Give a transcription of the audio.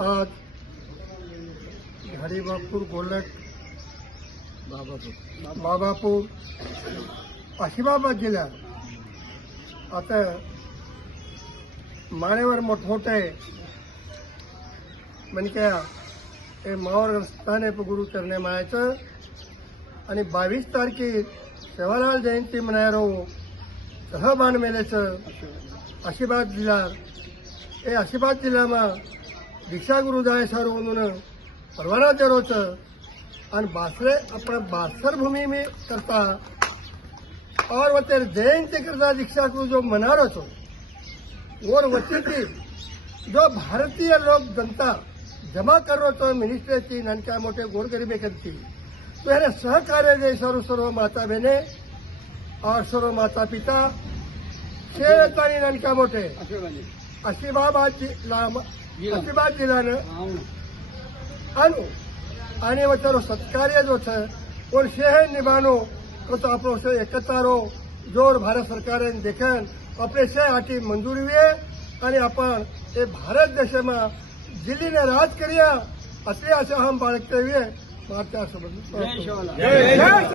आज घाडीबापूर गोलक बाबापूर आशिबाबाद जिल्ह्यात आता मानेवर मोठमोठे म्हणजे हे मावळग्रस्ताने गुरु चरणे मायाचं आणि 22 तारखेर सेवालाल जयंती मनायरो सहबान मेलेचं आशीर्वाद जिल्ह्यात हे आशीर्वाद जिल्ह्याમાં दीक्षा गुरुदाय सारों परवाना जरोच और बासरे अपना बासर भूमि में करता और वो तेरे जयंती करता दीक्षा गुरु जो मना रहो छो और वच्चे थी जो भारतीय लोग जनता जमा कर रो तो मिनिस्टर थी नानका मोटे गोरगरीबे करती तो એને सहकार्य दे सर्व माता बहने और सर्व माता पिता शेरतानी नानका मोटे आशीर्वाद जिल्ह्यानं आणू आणि वचारो सत्कार्य जो है और शहर निभानो तो अपनो से एकतारो जोर भारत सरकारे देखन अपने से आटी मंजूरी हुए आणि आपण हे भारत देशाમાં दिल्लीने राज करिया असे हम बाळगते हुए मारत्या सोबत